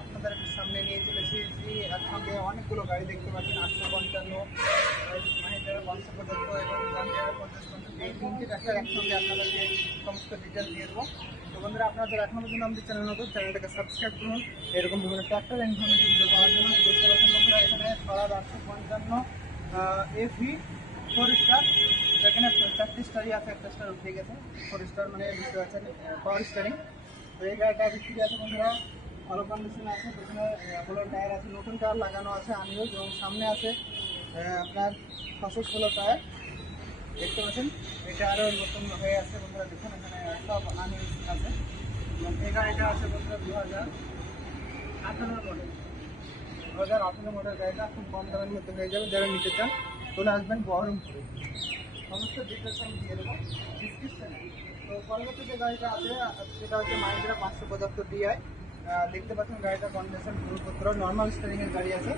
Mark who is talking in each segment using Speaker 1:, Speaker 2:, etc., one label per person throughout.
Speaker 1: আপনাদের সামনে নিয়ে চলেছি। যে একসঙ্গে অনেকগুলো গাড়ি দেখতে পাচ্ছেন, আটশো পঞ্চান্ন এবং আপনাদেরকে সমস্ত ডিটেল দিয়ে দেবো। আমাদের চ্যানেল চ্যানেলটাকে সাবস্ক্রাইব এরকম পাচ্ছেন বন্ধুরা, এখানে পঞ্চান্ন এফি ফোর স্টার গেছে। ফোর স্টার মানে স্টারিং এই গাড়িটা বিক্রি আছে বন্ধুরা ভালো কন্ডিশন আছে। পেছনে ভালো টায়ার আছে, নতুন টায়ার লাগানো আছে, আমিও এবং সামনে আছে আপনার ছশো ষোলো টায়ার। দেখতে পাচ্ছেন, এটা আরও নতুন হয়ে আছে বন্ধুরা, দেখুন, এখানে সব আনইউজ আছে। এই গাড়িটা আছে বন্ধুরা দু হাজার আঠারো মডেল দু হাজার আঠারো মডেল গাড়িটা খুব কম দামের মধ্যে হয়ে যাবে, যারা নিতে চান, চলে আসবেন বহরমপুরে। সমস্ত ডিটেলস আমি দিয়ে দেবো। ডিসক্রিপশানে তো পরবর্তী যে গাড়িটা আছে সেটা হচ্ছে মাহিন্দ্রা পাঁচশো পঁচাত্তর ডিআই দেখতে পাচ্ছেন গাড়িটা কন্ডিশন পুরোপত্র নর্মাল স্টারিংয়ের গাড়ি আছে।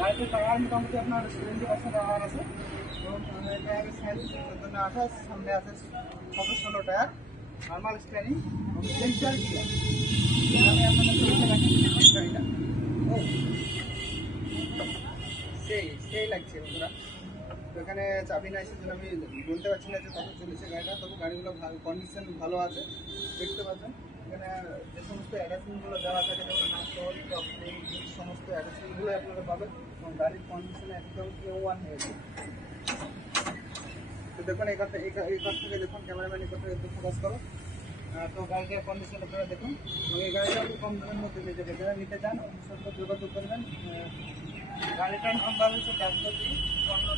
Speaker 1: গাড়িতে টায়ার মোটামুটি আপনার সেভেন্টি পার্সেন্ট টায়ার আছে। এবং টায়ারের সাইজ আঠাশ সামনে আছে ছশো ষোলো টায়ার নর্মাল স্টারিং আমি সেই সেই লাগছে এখানে চাবি নাই সেজন্য আমি বলতে পারছি না যে কত চলেছে গাড়িটা। তবু গাড়িগুলো ভালো কন্ডিশন ভালো আছে। দেখতে পাচ্ছেন। এখানে যে সমস্ত অ্যাটাচমেন্টগুলো দেওয়া থাকে, যেমন হাতল, চকলেট সমস্ত অ্যাটাচমেন্টগুলো আপনারা পাবেন এবং গাড়ির কন্ডিশন একদম ওয়ান হয়েছে তো দেখুন, এই কথা এই কাছ থেকে দেখুন ক্যামেরাম্যান এই কথা একটু ফোকাস করো। তো গাড়িটার কন্ডিশন দেখুন। এবং এই গাড়িটা একটু কম দামের মধ্যে নিতে চান তো যোগাযোগ করবেন। গাড়িটার নাম্বার হচ্ছে চারশো তিন চুয়ান্ন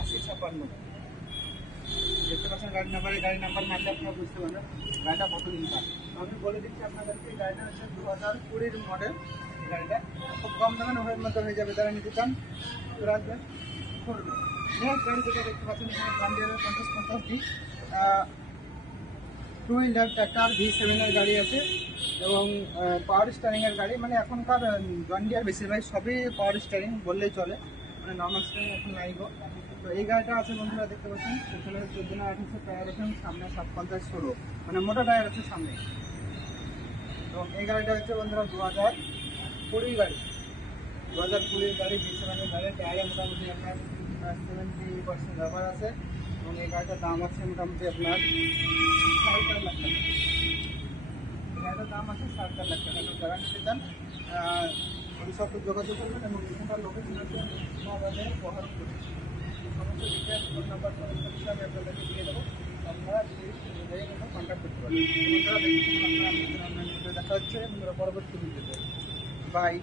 Speaker 1: আশি ছাপান্ন। দেখতে পাচ্ছেন গাড়ি নাম্বারে গাড়ি নাম্বার মারলে আপনারা বুঝতে পারবেন গাড়িটা কত দিন আমি বলে দিচ্ছি আপনাদেরকে গাড়িটা হচ্ছে দু হাজার কুড়ির মডেল গাড়িটা খুব কম দামে হয়ে মতো হয়ে যাবে। যারা নিতে চান আসবেন। করবেন যেটা দেখতে পাচ্ছেন, এখানে গান্ডিয়ারের পঞ্চাশ পঞ্চাশ D two wheeler tractor V সেভেনের গাড়ি আছে এবং পাওয়ার স্টারিংয়ের গাড়ি। মানে এখনকার জন্ডিয়ার বেশিরভাগ সবই পাওয়ার স্টারিং বললেই চলে। মানে নর্মাল স্টারিং এখন নাই গো। তো এই গাড়িটা আছে বন্ধুরা, দেখতে পাচ্ছেন। সেখানে চোদ্দ না আঠাশশো টায়ার এবং সামনে সাত পঞ্চাশ ষোলো। মানে মোটা টায়ার আছে সামনে। এবং এই গাড়িটা হচ্ছে বন্ধুরা দু হাজার কুড়ি গাড়ি। দু হাজার কুড়ির গাড়ি সেভেনের গাড়ি। টায়ারে মোটামুটি আপনার সেভেন্টি পার্সেন্ট ব্যাপার আছে। এবং এই গাড়িটার দাম আছে মোটামুটি আপনার সাড়ে চার লাখ টাকা। গাড়িটার দাম আছে সাড়ে চার লাখ টাকা। তো যারা নিতে চান ওই সব যোগাযোগ করবেন এবং এখানকার লোকেশন আছে ফোন নাম্বার সমস্ত কিছু আমি আপনাদেরকে দিয়ে দেবো আপনারা অনুযায়ী কন্ট্যাক্ট বাই